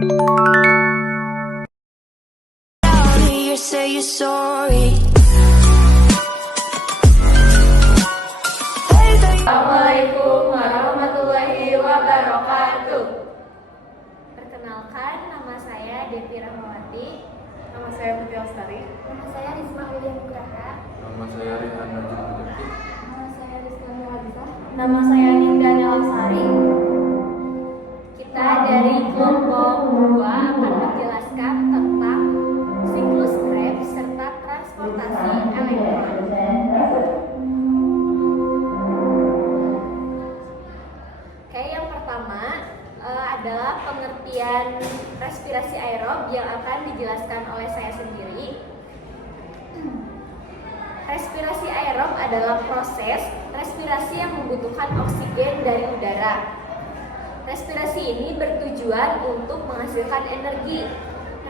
Say you're sorry. Assalamualaikum warahmatullahi wabarakatuh. Perkenalkan, nama saya Devi Rahmawati. Nama saya Putri Lestari. Nama saya Risma William Nugraha. Nama saya Rehan Najib Mujaki. Nama saya Rizky Nuwalisa. Nama saya Ninda Nelasari. Kita dari kelompok 2 akan menjelaskan tentang siklus Krebs serta transportasi elektron. Oke, yang pertama adalah pengertian respirasi aerob yang akan dijelaskan oleh saya sendiri. Respirasi aerob adalah proses respirasi yang membutuhkan oksigen dari udara. Respirasi ini bertujuan untuk menghasilkan energi.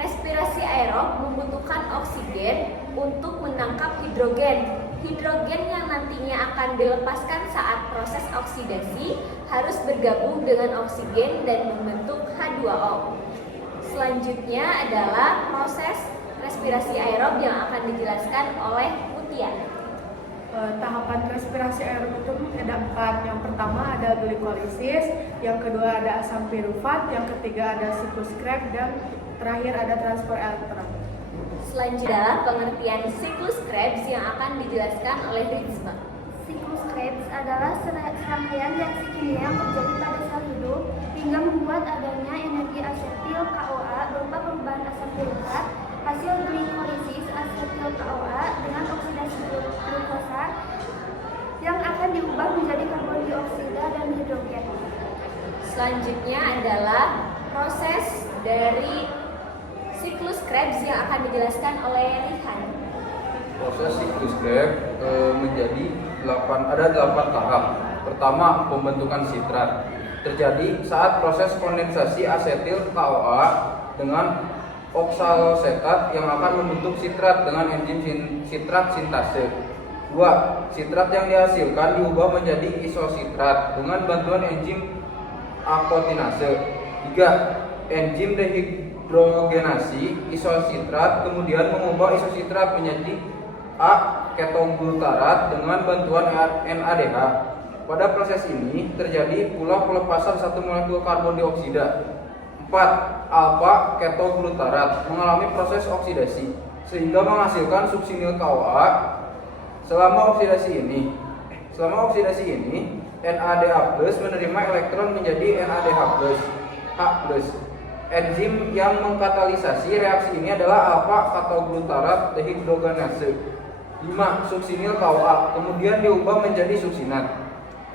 Respirasi aerob membutuhkan oksigen untuk menangkap hidrogen. Hidrogen yang nantinya akan dilepaskan saat proses oksidasi harus bergabung dengan oksigen dan membentuk H2O. Selanjutnya adalah proses respirasi aerob yang akan dijelaskan oleh Mutia. Tahapan respirasi aerob itu ada 4. Yang pertama ada glikolisis, yang kedua ada asam pirufat, yang ketiga ada siklus Krebs, dan terakhir ada transport elektron. Selanjutnya adalah pengertian siklus Krebs yang akan dijelaskan oleh Rizma. Siklus Krebs adalah serangkaian reaksi kimia yang terjadi pada sel hidup hingga membuat adanya energi asetil CoA berupa perubahan asam pirufat. Hasil glikolisis asetil CoA dengan oksidasi glukosa yang akan diubah menjadi karbon dioksida dan hidrogen. Selanjutnya adalah proses dari siklus Krebs yang akan dijelaskan oleh Rihan. Proses siklus Krebs menjadi 8 tahap. Pertama, pembentukan sitrat terjadi saat proses kondensasi asetil CoA dengan oksalosetat yang akan membentuk sitrat dengan enzim sitrat sintase. 2. Sitrat yang dihasilkan diubah menjadi isositrat dengan bantuan enzim akotinase. 3. Enzim dehidrogenasi isositrat kemudian mengubah isositrat menjadi A ketoglutarat dengan bantuan NADH. Pada proses ini terjadi pula pelepasan satu molekul karbon dioksida. 4. Alfa ketoglutarat mengalami proses oksidasi sehingga menghasilkan suksinil CoA. Selama oksidasi ini NADH+ menerima elektron menjadi NADH+. H+. Enzim yang mengkatalisasi reaksi ini adalah alfa ketoglutarat dehidrogenase. 5. Suksinil CoA kemudian diubah menjadi suksinat.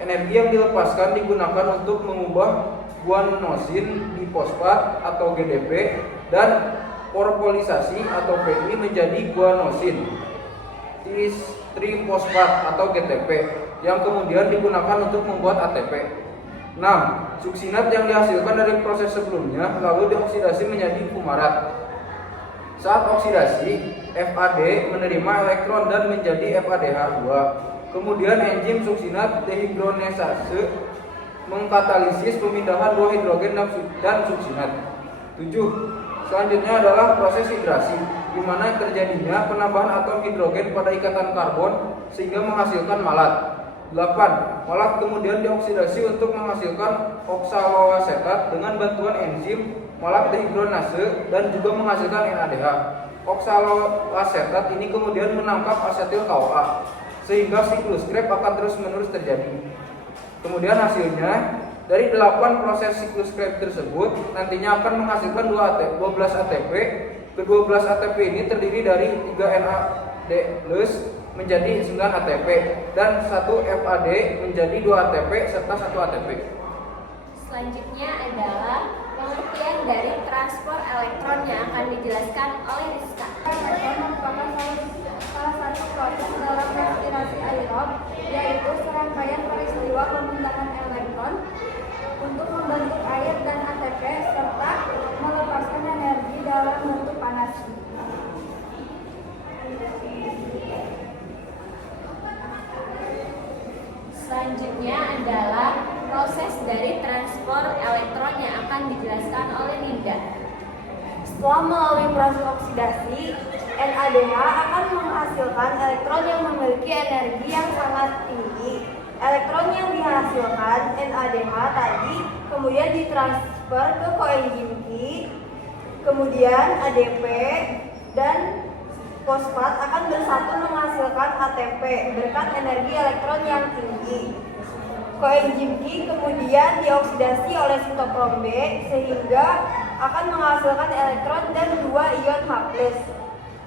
Energi yang dilepaskan digunakan untuk mengubah guanosin difosfat atau GDP dan porpolisasi atau PI menjadi guanosin trifosfat atau GTP yang kemudian digunakan untuk membuat ATP. 6. Suksinat yang dihasilkan dari proses sebelumnya lalu dioksidasi menjadi fumarat. Saat oksidasi, FAD menerima elektron dan menjadi FADH2. Kemudian enzim suksinat dehidrogenase mengkatalisis pemindahan 2 hidrogen dan suksinat. 7. Selanjutnya adalah proses hidrasi, di mana terjadinya penambahan atom hidrogen pada ikatan karbon sehingga menghasilkan malat. 8. Malat kemudian dioksidasi untuk menghasilkan oksaloasetat dengan bantuan enzim malat dehidrogenase dan juga menghasilkan NADH. Oksaloasetat ini kemudian menangkap asetil CoA sehingga siklus Krebs akan terus-menerus terjadi. Kemudian hasilnya dari 8 proses siklus Krebs tersebut nantinya akan menghasilkan 12 ATP. Ke-12 ATP ini terdiri dari 3 NAD+ menjadi 9 ATP dan 1 FAD menjadi 2 ATP serta 1 ATP. Selanjutnya adalah pengertian dari transport elektron yang akan dijelaskan oleh Rizka. Elektron merupakan salah satu proses dalam respirasi aerob, yaitu serangkaian peristiwa pembentakan elektron untuk membentuk air dan ATP serta melepaskan energi dalam bentuk panas. Selanjutnya adalah proses dari transport elektron yang akan dijelaskan oleh Ninda. Setelah melalui proses oksidasi, NADH akan menghasilkan elektron yang memiliki energi yang sangat tinggi. Elektron yang dihasilkan NADH tadi kemudian ditransfer ke koenzim Q, kemudian ADP dan fosfat akan bersatu menghasilkan ATP berkat energi elektron yang tinggi. Koenzim Q kemudian dioksidasi oleh sitokrom B sehingga akan menghasilkan elektron dan 2 ion H+.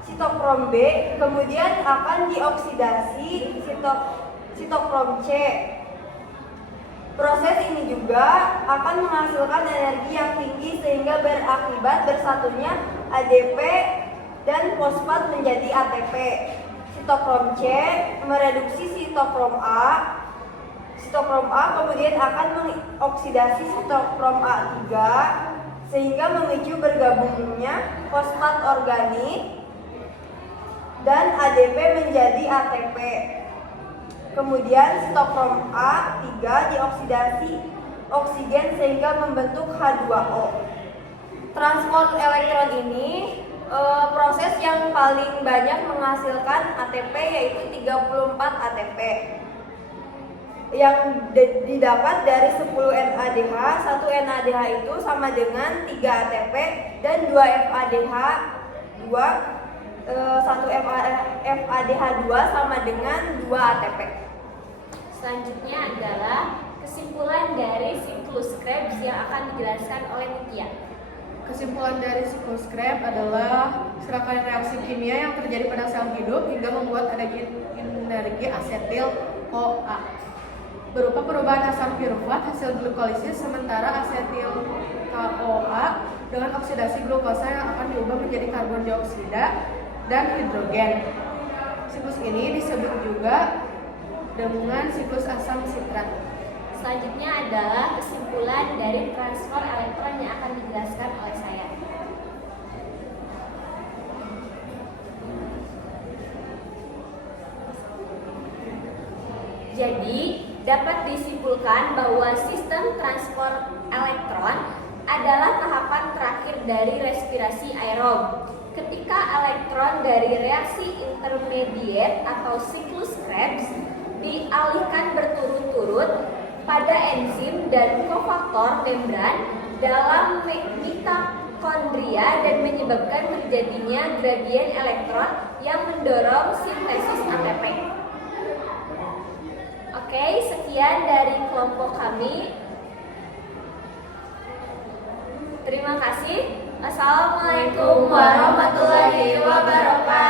Sitokrom B kemudian akan dioksidasi sitokrom C. Proses ini juga akan menghasilkan energi yang tinggi sehingga berakibat bersatunya ADP dan fosfat menjadi ATP. Sitokrom C mereduksi sitokrom A. Sitokrom A kemudian akan mengoksidasi sitokrom A3 sehingga memicu bergabungnya fosfat organik dan ADP menjadi ATP. Kemudian sitokrom A3 dioksidasi oksigen sehingga membentuk H2O. Transport elektron ini proses yang paling banyak menghasilkan ATP yaitu 34 ATP yang didapat dari 10 NADH. 1 NADH itu sama dengan 3 ATP dan 2 FADH 2 1 FADH2 sama dengan 2 ATP. Selanjutnya adalah kesimpulan dari siklus Krebs yang akan dijelaskan oleh Mutia. Kesimpulan dari siklus Krebs adalah serangkaian reaksi kimia yang terjadi pada sel hidup hingga membuat adanya energi asetil CoA berupa perubahan asam pirufat hasil glukolisis, sementara asetil CoA dengan oksidasi glukosa yang akan diubah menjadi karbon dioksida dan hidrogen. Siklus ini disebut juga dengan siklus asam sitrat. Selanjutnya adalah kesimpulan dari transfer elektron yang akan dijelaskan oleh saya. Jadi, dapat disimpulkan bahwa sistem transfer elektron adalah tahapan terakhir dari respirasi aerob. Ketika elektron dari reaksi intermediate atau siklus Krebs dialihkan berturut-turut pada enzim dan kofaktor membran dalam mitokondria dan menyebabkan terjadinya gradien elektron yang mendorong sintesis ATP. Oke, sekian dari kelompok kami. Terima kasih. Assalamualaikum warahmatullahi wabarakatuh.